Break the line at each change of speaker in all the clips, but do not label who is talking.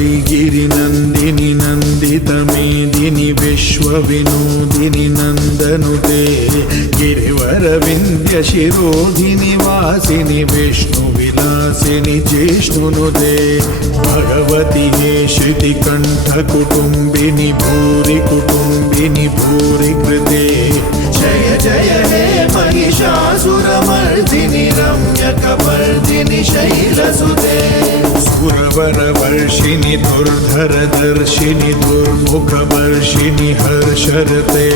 हरिगिरिनन्दिनि नन्दितमेदिनि विश्वविनोदिनि नन्दनुते गिरिवरविन्द्यशिरोधिनि वासिनि विष्णुविलासिनि जिष्णुनुते भगवति हे श्रुतिकण्ठकुटुम्बिनि भूरिकुटुम्बिनि भूरिकृते जय जय हे महिषासुरमर्दिनि रम्यकमर्दिनि शैलसुते सुरवरवर्षिणि दुर्धरदर्शिनि दुर्मुखवर्षिणि हर्षरते।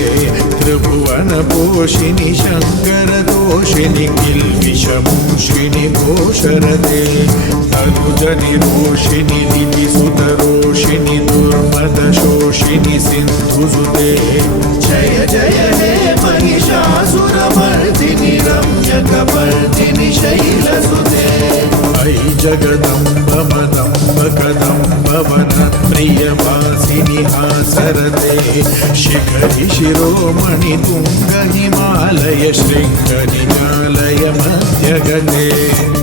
त्रिभुवनपोषिणि शङ्करदोषिणि किल्बिषमूषिणि घोषरते तनुजनिरोषिणि दितिसुतरोषिणि दुर्मदशोषिणि सिन्धुसुते जय जय हे महिषासुरमर्दिनि रम्यकपर्दिनि शैलसुते अयि जगदम्ब मदम्ब कदम्ब वन प्रियवासिनि हासरते शिखरि शिरोमणि तुङ्ग हिमालय शृङ्गनिजालय मध्यगते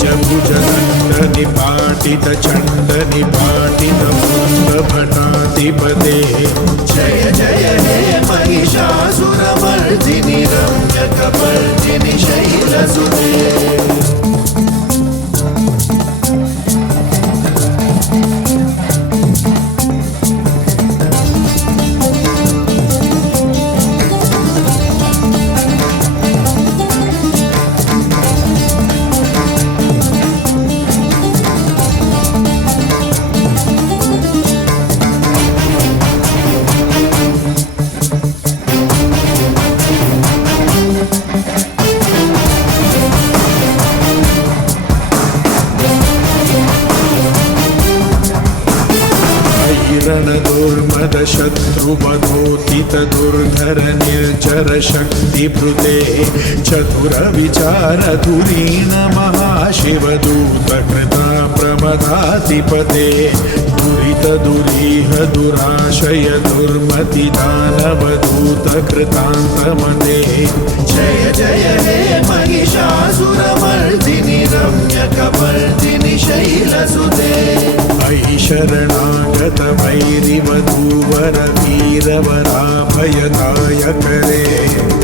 भटाधिपते। जय जय हे महिषासुरमर्जिनि रम्यकपर्जिनि शैलसुते। रणदुर्मद शत्रुवधोतित दुर्धर निर्जर शक्तिभृते चतुर विचार धुरीण महाशिवदूत कृता प्रमदाधिपते दुरित दुरीह दुराशय दुर्मति दानवदूत कृतान्तमते जय जय हे महिषासुरमर्दिनि रम्यकपर्दिनि शैलसुते अयि शरणागत वैरिवधूवर वीरवराभयदाय करे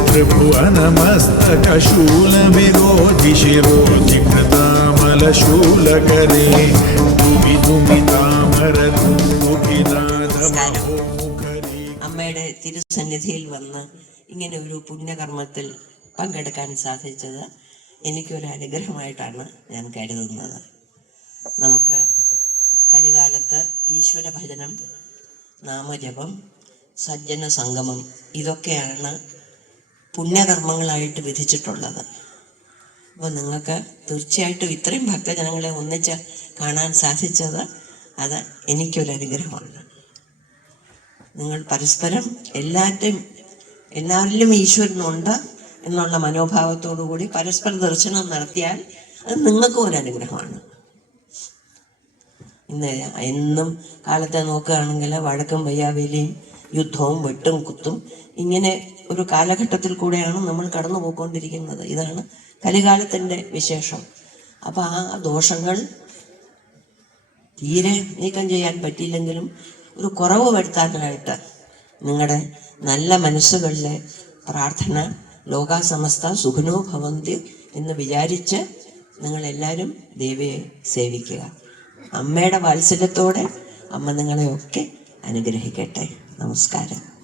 त्रिभुवनमस्तकशूल विरोधि शिरोधि कृतामलशूल करे दुमि दुमि तामर दुःखिनादमहोमुखरी
അമ്മയുടെ തിരുസന്നിധിയിൽ വന്ന് ഇങ്ങനെ ഒരു പുണ്യകർമ്മത്തിൽ പങ്കെടുക്കാൻ സാധിച്ചത് എനിക്കൊരു അനുഗ്രഹമായിട്ടാണ് ഞാൻ കരുതുന്നത് നമുക്ക് കലികാലത്ത് ഈശ്വര ഭജനം നാമജപം സജ്ജന സംഗമം ഇതൊക്കെയാണ് പുണ്യകർമ്മങ്ങളായിട്ട് വിധിച്ചിട്ടുള്ളത്. അപ്പോൾ നിങ്ങൾക്ക് തീർച്ചയായിട്ടും ഇത്രയും ഭക്തജനങ്ങളെ ഒന്നിച്ച് കാണാൻ സാധിച്ചത് അത് എനിക്കൊരു അനുഗ്രഹമാണ് നിങ്ങൾ പരസ്പരം എല്ലാറ്റും എല്ലാവരിലും ഈശ്വരനുണ്ട് എന്നുള്ള മനോഭാവത്തോടു കൂടി പരസ്പര ദർശനം നടത്തിയാൽ അത് നിങ്ങൾക്കും ഒരു അനുഗ്രഹമാണ്. ഇന്ന് എന്നും കാലത്തെ നോക്കുകയാണെങ്കിൽ വഴക്കും വയ്യാവേലിയും യുദ്ധവും വെട്ടും കുത്തും ഇങ്ങനെ ഒരു കാലഘട്ടത്തിൽ കൂടെയാണ് നമ്മൾ കടന്നു പോയിക്കൊണ്ടിരിക്കുന്നത്. ഇതാണ് കലികാലത്തിന്റെ വിശേഷം. അപ്പം ആ ദോഷങ്ങൾ തീരെ നീക്കം ചെയ്യാൻ പറ്റിയില്ലെങ്കിലും ഒരു കുറവ് വരുത്താനായിട്ട് നിങ്ങളുടെ നല്ല മനസ്സുകളിലെ പ്രാർത്ഥന ലോകാസമസ്ത സുഖനോ ഭവന്തി എന്ന് വിചാരിച്ച് നിങ്ങളെല്ലാവരും ദേവിയെ സേവിക്കുക. അമ്മയുടെ വാത്സല്യത്തോടെ അമ്മ നിങ്ങളെയൊക്കെ അനുഗ്രഹിക്കട്ടെ. നമസ്കാരം.